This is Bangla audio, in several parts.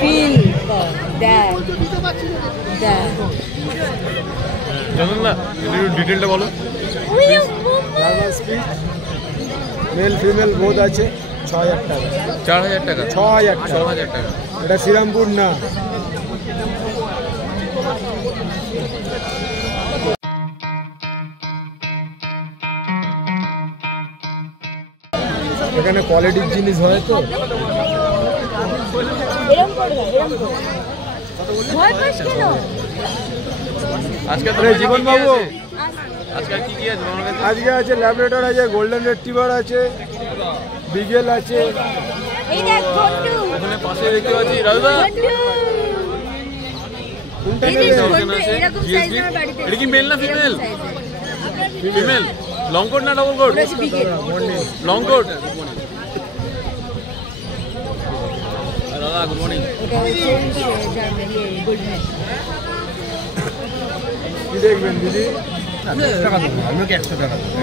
ফিল দেখ দেখ জানেন না একটু ডিটেলটা বলো। মেল ফিমেল বোধ আছে 6000 টাকা। 4000 টাকা? 6000 টাকা। এটা শ্রীরামপুর না। এখানে কোয়ালিটির জিনিস হয় তো। আজকে জীবন বাবু আজকে কি কি আছে? আজকে আছে ল্যাবরেটর আছে, গোল্ডেন রেট্রিভার আছে, বিগেল আছে। ওখানে পাশে দেখতে পাচ্ছি রাজুদা। এটা কি মেল না ফিমেল? ফিমেল। লং কোট না ডবল কোট? Long coat. দাদা গুড মর্নিং। কি দেখবেন দিদি? 100 টাকা দেবো। আমি ওকে 100 টাকা দেবো।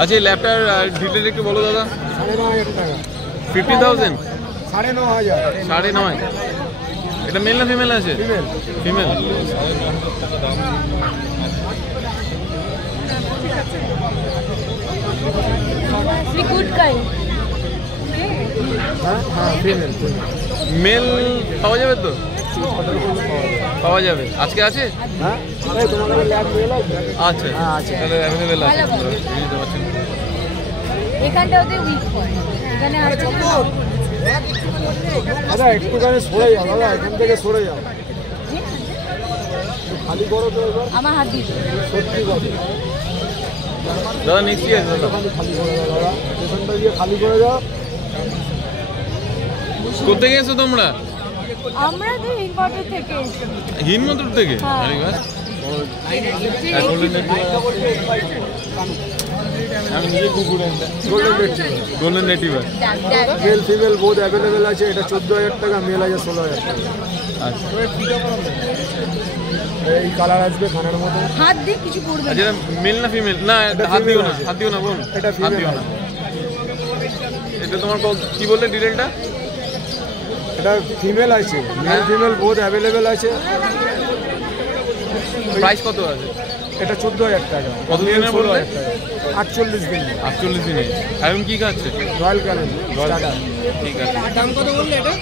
আচ্ছা এই ল্যাপটার ডিটেল একটু বলো দাদা। 9500 টাকা। 50,000? 9500। 9.5। এটা মেল না ফিমেল আছে? ফিমেল। ফিমেল। হ্যাঁ ফিমেল। মেল পাওয়া যাবে তো? পাওয়া যাবে। আজকে আছে? হ্যাঁ তোমার কাছে ল্যাব মেল আছে? আচ্ছা আছে। তাহলে অ্যাভেলেবেল আছে। এখানটা ওদের উইক পয়েন্ট। এখানে আছে দাদা একটুখানি সরে যাও দাদা, এখান থেকে সরে যাও। খালি করো তো এবার। আমার হাত দিতে সত্যি কথা দাদা নেক্সট ইয়ার দাদা খালি করে দাও দাদা, স্টেশনটা গিয়ে খালি করে দাও। কোথায় গেছো তোমরা? আমরা তো ইম্পর্টেন্ট থেকে এসেছি। হিমনগর থেকে? আরে বাস। আমি নিজে কুকুর গোল্ডেন রেট্রিভার। মেল ফিমেল বোধ অ্যাভেলেবেল আছে। এটা 14000 টাকা, মেল আছে 16000 টাকা। আচ্ছা এই কালার আসবে খানের মতো। হাত দিয়ে কিছু করবে আচ্ছা মেল না ফিমেল? না হাত দিও না, হাত দিও না বোন, এটা হাত দিও না। এটা তোমার কি বললে ডিটেলটা? এটা ফিমেল আছে, মেল ফিমেল বোধ অ্যাভেলেবেল আছে। প্রাইস কত আছে? এটা 14000 টাকা। কত দিনের বললে? 48 দিন। 48 দিনে। এখন কি খাচ্ছে? রয়্যাল ক্যানেল। ঠিক আছে। দাম কত বললে এটা?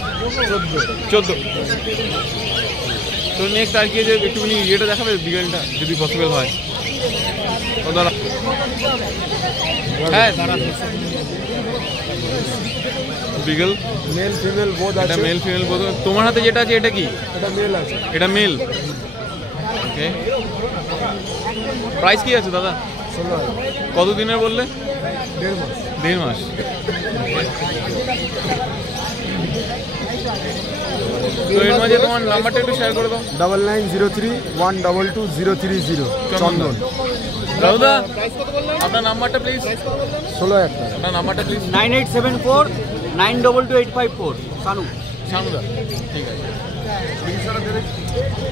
14। তো নেক্সট আর কি যে একটুখানি ইয়েটা দেখাবে বিকেলটা যদি পসিবল হয়। ও দাদা হ্যাঁ দাঁড়া বিকেল মেল ফিমেল বোধ আছে। এটা মেল ফিমেল বোধ। তোমার হাতে যেটা আছে এটা কি? এটা মেল আছে। এটা মেল। ওকে প্রাইস কি আছে দাদা? 16000। কত দিনের বললে? 1.5 মাস। 1.5 মাস। তো এর মাঝে তোমার নাম্বারটা একটু শেয়ার করে দাও। 9903122030 চন্দন। দাদা আপনার নাম্বারটা প্লিজ। 16000 টাকা। আপনার নাম্বারটা প্লিজ। 9874922854 সানু। সানুদা ঠিক আছে।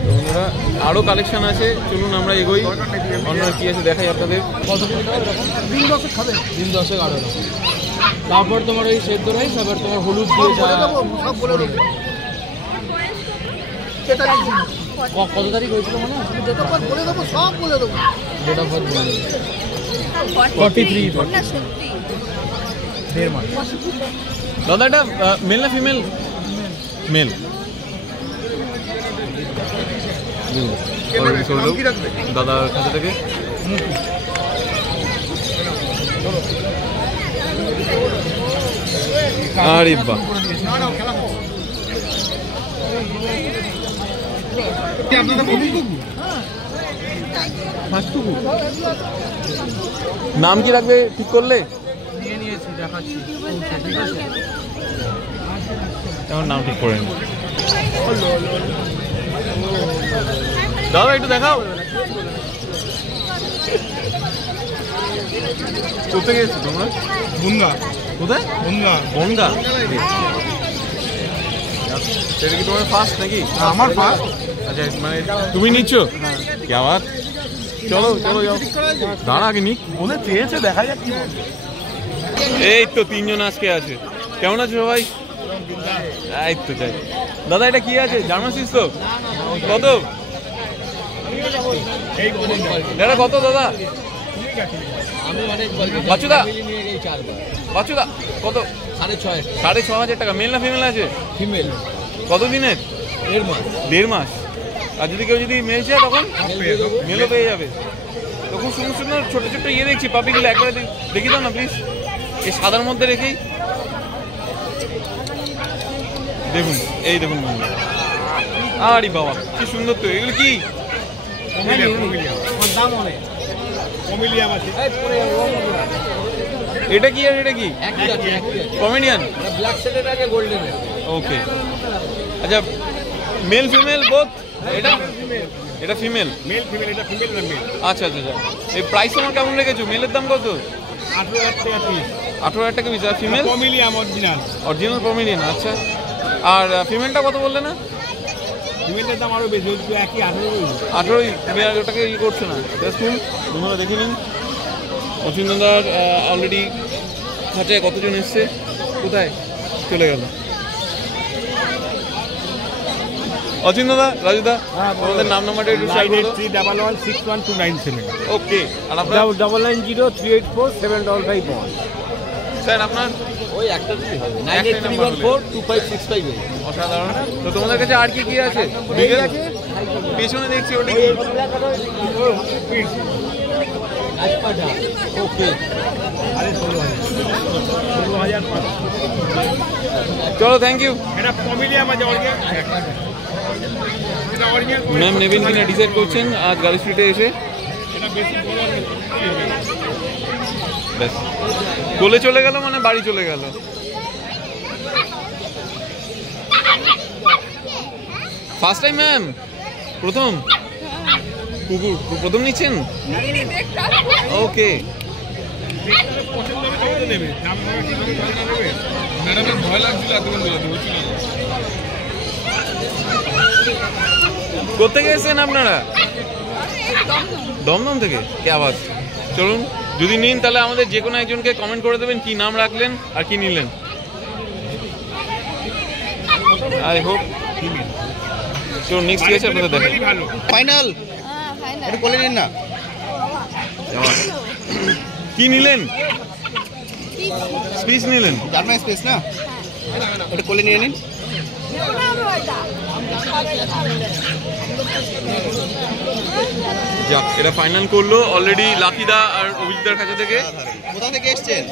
বন্ধুরা আরও কালেকশন আছে, চলুন আমরা এগোই। অন্য কি আছে দেখাই আপনাদের। কত দিন 10 খাবে? দিন 10 আরো। তারপর তোমার ওই সেদ্ধ রাইস, আবার তোমার হলুদ দিয়ে সব বলে দেবো। কত তারিখ হয়েছিল মনে হয়? যতক্ষণ বলে দেবো সব বলে দেবো। ডেট অফ বার্থ বলে 43 না সত্যি 1.5 মাস। দাদা এটা মেল না ফিমেল? মেল। দাদার কাছে থেকে আরে বাহ নাম কি রাখবে ঠিক করলে? আমার নাম ঠিক করে দাদা একটু দেখাও। কোথায় গেছো তোমরা? বনগা। কোথায়? বনগা। বনগা। সেটা কি তোমার ফার্স্ট নাকি? আমার ফার্স্ট। আচ্ছা মানে তুমি নিচ্ছ? কি আবার চলো চলো যাও। দাঁড়া আগে নিক। বলে চেয়েছে দেখা যাক কি এই তো তিনজন আজকে আছে। কেমন আছো সবাই? এই তো যাই। দাদা এটা কি আছে? জার্মান সিস তো? কত এটা কত দাদা? বাচ্চুদা বাচ্চুদা কত? 6,500 টাকা। মেল না ফিমেল আছে? ফিমেল। কত দিনের? 1.5 মাস। আর যদি কেউ যদি মেল চায় তখন মেলও পেয়ে যাবে। তো খুব সুন্দর সুন্দর ছোটো ছোটো ইয়ে দেখছি পাপিগুলো, একবারে দেখি দাও না প্লিজ, এই সাদার মধ্যে রেখেই। দেখুন এই দেখুন বন্ধুরা, আরে বাবা কি সুন্দর তো। এগুলো কি? এটা কি আর এটা কি? কমেডিয়ান। ওকে আচ্ছা, মেল ফিমেল বোথ? এটা এটা ফিমেল। আচ্ছা আচ্ছা আচ্ছা। এই প্রাইস তোমার কেমন রেখেছো? মেলের দাম কত? 18,000 টাকা পিস। আর ফিমেল? Original Pomeranian. আচ্ছা, আর ফিমেলটা কত বললে না? ফিমেলের দাম আরো বেশি, 18,000। তুমি আর ওটাকে ই করছো না। দেখুন তোমরা দেখে নিন। অচিন্তদার অলরেডি খাঁচায় কতজন এসছে? কোথায় চলে গেল অচিন্তদা? রাজুদা তোমাদের নাম নাম্বারটা একটু শেয়ার করো। 9311611297। ওকে। আর আপনার? 9903847551। স্যার আপনার? ওই একটা দিলেই হবে। 9831425658। অসাধারণ। তো তোমাদের কাছে আর কি কি আছে? বিগেল আছে পেছনে দেখছি, ওটা কি? ওকে। চলো থ্যাংক ইউ। এটা পমিলিয়াম আছে অরিজিনাল। এটা অরিজিনাল। ম্যাম নেবেন কিনা ডিসাইড করছেন আজ গাড়ি স্ট্রিটে এসে। এটা বেশি বড় আছে। ব্যাস কোলে চলে গেল মানে বাড়ি চলে গেল। First time ma'am? প্রথম কুকুর প্রথম নিচ্ছেন? ওকে। কোথেকে এসেছেন আপনারা? দমদম থেকে? কে আওয়াজ। চলুন যদি নিন তাহলে আমাদের যে কোনো একজনকে কমেন্ট করে দেবেন কি নাম রাখলেন আর কি নিলেন। I hope. তো নেক্সট কি আছে আপনাদের দেখেন। ফাইনাল একটু বলে নিন না কি নিলেন? স্পিচ নিলেন? জার্মান স্পেস না, ওটা কোলে নিয়ে নিন। যাক এটা ফাইনাল করলো অলরেডি লাকিদা আর অভিজিৎদার কাছে থেকে। কোথা থেকে এসছেন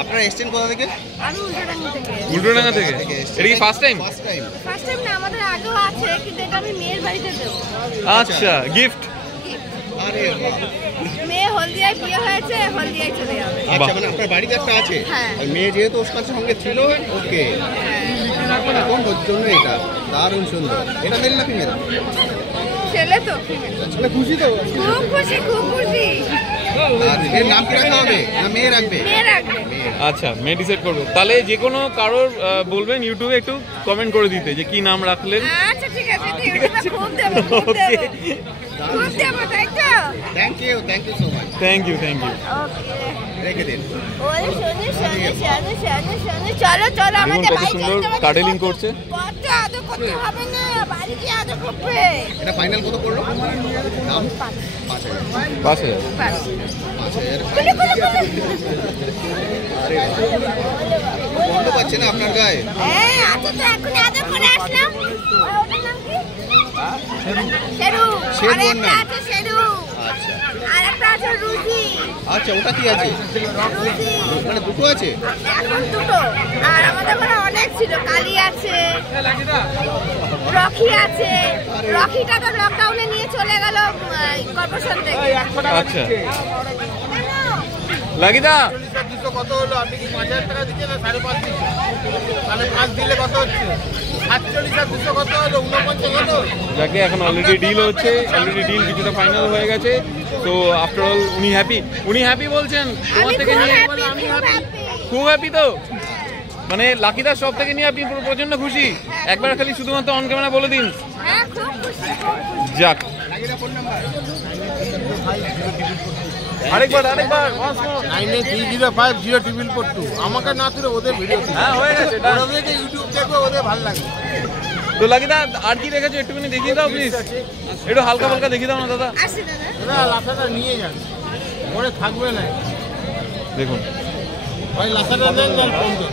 আপনারা? এসছেন কোথা থেকে? আমি উল্টোডাঙ্গা থেকে। উল্টোডাঙ্গা থেকে? এটা কি first time? First time. First time না, আমাদের আগেও আছে, কিন্তু এটা আমি মেয়ের বাড়িতে দেবো। আচ্ছা গিফট। আরে মেয়ে হলদিয়ায় বিয়ে হয়েছে, হলদিয়ায় চলে যাবে। আচ্ছা, মানে আপনার বাড়িতে একটা আছে? হ্যাঁ। আর মেয়ে যেহেতু ওর কাছে সঙ্গে ছিল। ওকে। এখন ওর জন্য এটা দারুণ সুন্দর। এটা মেল না ফিমেল? ছেলে তো। ছেলে খুশি তো? খুব খুশি, খুব খুশি। আর এর নাম কি রাখা হবে? না মেয়ে রাখবে? মেয়ে রাখবে। আচ্ছা মেয়ে ডিসাইড করবে। তাহলে যে কোনো কারোর বলবেন ইউটিউবে একটু কমেন্ট করে দিতে যে কি নাম রাখলেন। আচ্ছা ঠিক আছে, খুব দেবো, খুব দেবো, খুব দেবো, তাই তো? Thank you so much. Thank you thank you. Okay. রেখে দিন। ওরে শোনে শোনে শোনে শোনে শোনে, চলো চলো আমাদের কত বাড়ি সুন্দর যেতে হবে। কাডেলিং করছে। কত আদর করতে হবে না, বাড়ি গিয়ে আদর করবে। এটা ফাইনাল কত পড়লো? দাম 5,000। 5,000। 5,000। কুলু কুলু কুলু। বন্ধ পাচ্ছে না আপনার গায়ে? এই আচ্ছা, তো এখন আদর করে আসলাম। ওটার নাম কি? শেরু। শেরু আর ওর একটা নাম? আছে শেরু। আচ্ছা আর একটা আছে রুজি। আচ্ছা, ওটা কি আছে? রুজি। মানে দুটো আছে? এখন দুটো। আর আমাদের ঘরে অনেক ছিল, কালি আছে, রকি আছে। রকিটা তো লকডাউনে নিয়ে চলে গেল কর্পোরেশন থেকে। আচ্ছা লাকিদা কত হলো? আপনি কি 5,000 টাকা দিচ্ছেন না 5.5 দিচ্ছেন? তাহলে 5 দিলে কত হচ্ছে? 47,200 কত হলো? 49 হলো। যাকে এখন অলরেডি ডিল হচ্ছে, অলরেডি ডিল কিছুটা ফাইনাল হয়ে গেছে। তো আফটার অল উনি হ্যাপি বলছেন তোমার থেকে নিয়ে। খুব হ্যাপি তো, মানে লাকিদার সব থেকে নিয়ে আপনি প্রচন্ড খুশি। একবার খালি শুধুমাত্র অন ক্যামেরা বলে দিন। হ্যাঁ, খুব খুশি, খুব খুশি। যাক আরেকবার 98305002 আমাকে না তুলে ওদের ভিডিও হ্যাঁ হয়ে গেছে এটা ওদেরকে ইউটিউব দেখবে ওদের ভালো লাগে। তো লাকিদা আর কি রেখেছো একটুখানি দেখিয়ে দাও প্লিজ, একটু হালকা হালকা দেখিয়ে দাও না দাদা। আসি দাদা। দাদা লাসাটা নিয়ে যান, পরে থাকবে না। দেখুন ভাই লাসাটা দেন আর কম দেন,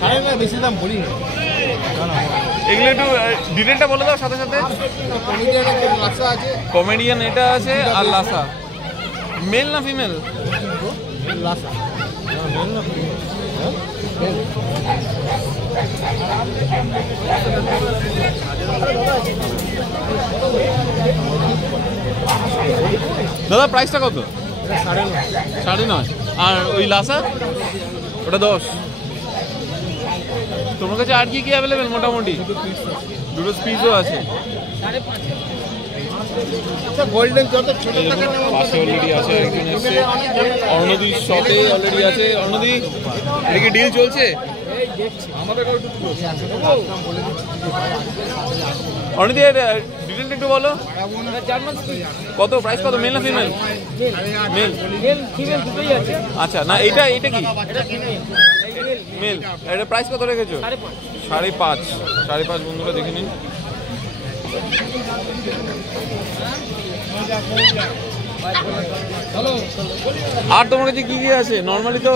সাড়ে না বেশি দাম বলি না। এগুলো একটু ডিটেলটা বলে দাও সাথে সাথে। কমেডিয়ানের লাসা আছে, কমেডিয়ান এটা আছে আর লাসা, মেল না ফিমেল? লাসা দাদা প্রাইসটা কত? 9.5। 9.5। আর ওই লাসা ওটা 10। তোমার কাছে আর কি কি অ্যাভেলেবেল মোটামুটি? দুটো পিসও আছে। গোল্ডেন যত ছোট টাকা পাশে অলরেডি আছে একজন এসছে, অর্ণদীর শপে অলরেডি আছে। অর্ণদী এটা কি ডিল চলছে? অর্ণদী এর ডিটেলটা একটু বলো, কত প্রাইস কত? মেল না ফিমেল? মেল। আচ্ছা না এটা কি মেল? এটা প্রাইস কত রেখেছো? 5.5। 5.5 বন্ধুরা দেখে নিন। আর তোমার কাছে কি কি আছে? নর্মালি তো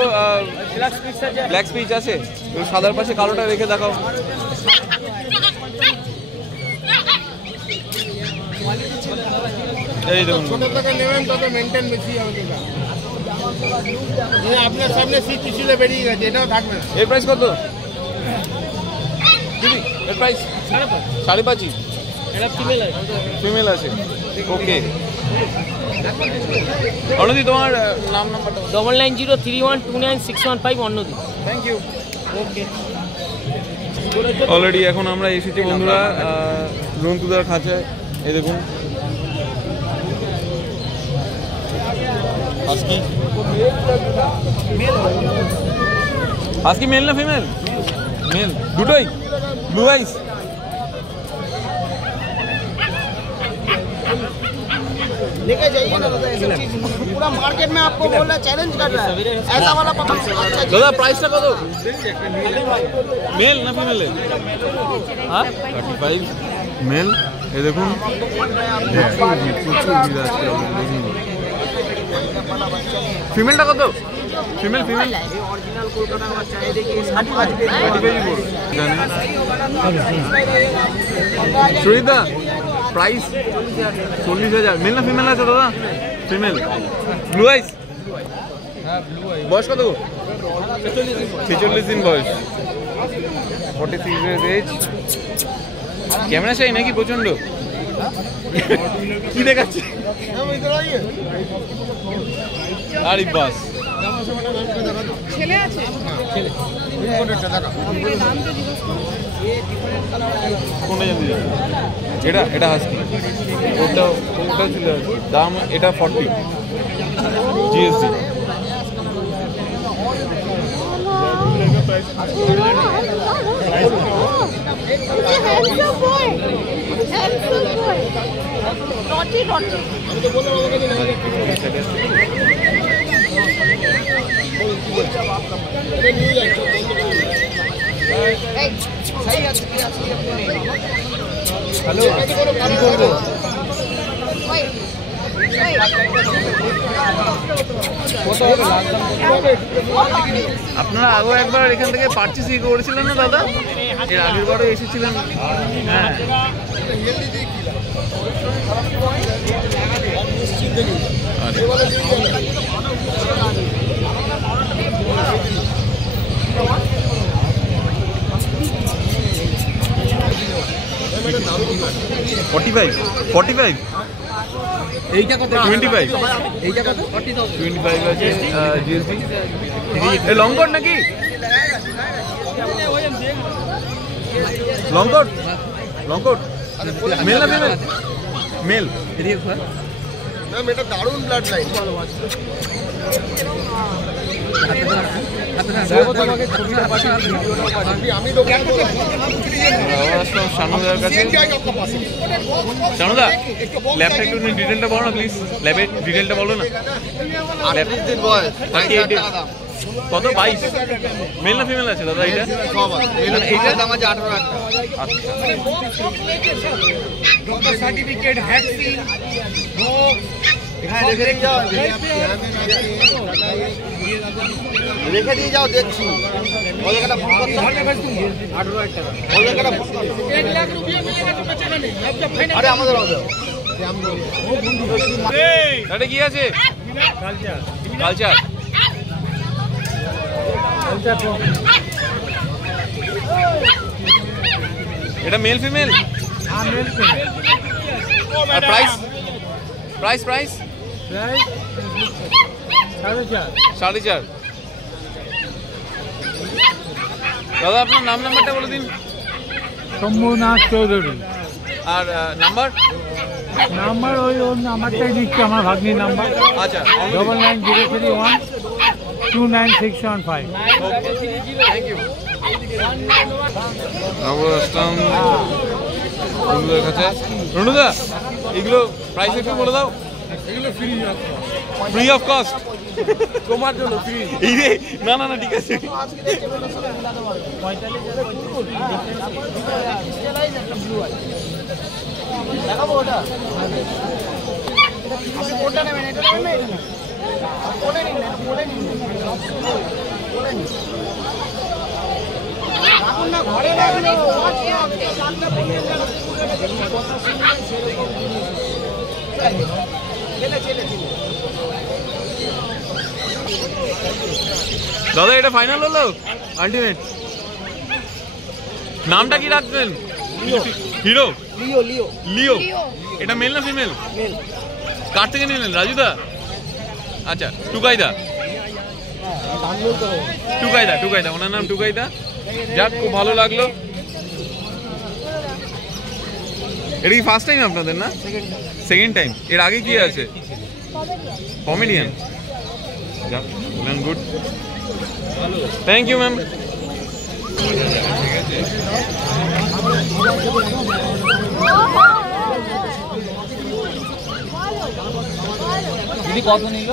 ব্ল্যাক স্পিচ আছে, সাদার পাশে কালোটা রেখে দেখাও। এই দেখুন ছোট টাকা নেবেন তত মেনটেন বেশি হবে। আপনার সামনে সিট পিছলে বেরিয়ে গেছে, এটাও থাকবে না। এর প্রাইস কত দিদি? এর প্রাইস 5.5। এটা ফিমেল আছে, ফিমেল আছে। ওকে অর্ণদী তোমার নাম নাম্বারটা? 9903129615 অন্যদি। Thank you. ওকে অলরেডি এখন আমরা এসেছি বন্ধুরা রন্তুদার খাঁচায়। এই দেখুন হাস্কি মেল না ফিমেল? মেল দুটোই, ব্লু আইস। लेके जाइए ना दादा, ऐसा चीज पूरा मार्केट में आपको बोल रहा है, चैलेंज कर रहा है ऐसा वाला पता। দাদা প্রাইসটা কত? মেল না ফিমেল? হ্যাঁ 35 মেল। এই দেখুন ফিমেলটা কত? ফিমেল ফিমেল ओरिजिनल कोलकाता का चाय देखिए 35 সুরিদা প্রাইস 40,000। মেল না ফিমেল আছে দাদা? ফিমেল। ব্লু আইস? বয়স কত? 46 দিন বয়স, 46 years age। ক্যামেরা চাই নাকি প্রচন্ড? কি দেখাচ্ছে? আরে বাস ছেলে আছে? কোনটা জানতে চাই? এটা হাস্কি, ওটা ছিল দাম। এটা 40 জিএসটি। হ্যালো কি করবো? আপনারা আগেও একবার এখান থেকে পারচেস করেছিলেন না দাদা? এর আগের বারও এসেছিলেন। হ্যাঁ $45 এইটা কত? 25 এইটা কত? 25 আছে জিএসটি। এই লং কোট নাকি? লং কোট মেল না ফিমেল? মেল। ম্যাম এটা দারুণ ব্লাড লাইন। আসলাম শানুদার কাছে। শানুদা, ল্যাবটা একটু ডিটেলটা বলো না প্লিজ, ল্যাবের ডিটেলটা বলো না। 38 দিন বয়স, 38 days। টাকা দাম। কত 22? মেল না ফিমেল আছে দাদা এটা? সব আছে। এইটার দাম আছে 18 টাকা। এখানে রেখে দিয়ে যাও, রেখে দিয়ে যাও, দেখছি। বলকাটা ফোন করতে হবে। 18,000 টাকা। বলকাটা ফোন করতে হবে। আরে আমাদের হবে। এটা কি আছে? কালচার। এটা মেল ফিমেল? আর প্রাইস? Price price 4.5। দাদা আপনার নাম নাম্বারটা বলে দিন। শম্ভুনাথ চৌধুরী। আর নাম্বার? নাম্বার ওই ওর নাম্বারটাই দিচ্ছি, আমার ভাগ্নির নাম্বার। আচ্ছা, 9903129675। Thank you. আমরা আসলাম রুনুদার কাছে। রুনুদা, এগুলো প্রাইস একটু বলে দাও। এগুলো ফ্রি অফ কস্ট তোমার জন্য ফ্রি। এই রে, না না না ঠিক আছে। দেখাবো ওটা। আপনি কোনটা নেবেন? এটা নেবেন না এটা নেবেন? বলে নিন, বলে নিন, বলে নিন। রাখুন না, ঘরে রাখুন। দাদা এটা ফাইনাল হলো আলটিমেট? নামটা কি রাখবেন? হিরো? লিও, লিও, লিও। এটা মেল না ফিমেল? মেল। কার থেকে নিলেন? রাজুদা? আচ্ছা, টুকাইদা। টুকাইদা, টুকাইদা, ওনার নাম টুকাইদা। যাক, খুব ভালো লাগলো। এটা কি ফার্স্ট টাইম আপনাদের না? Second time. এর আগে কি আছে? কমেডিয়ান। যাক, গুড। Thank you ma'am. দিদি কত নিল?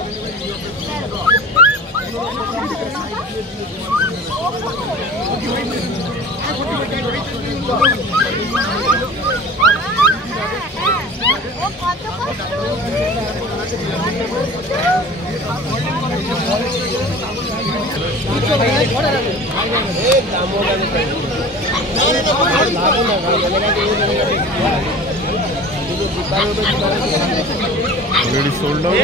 Already sold out.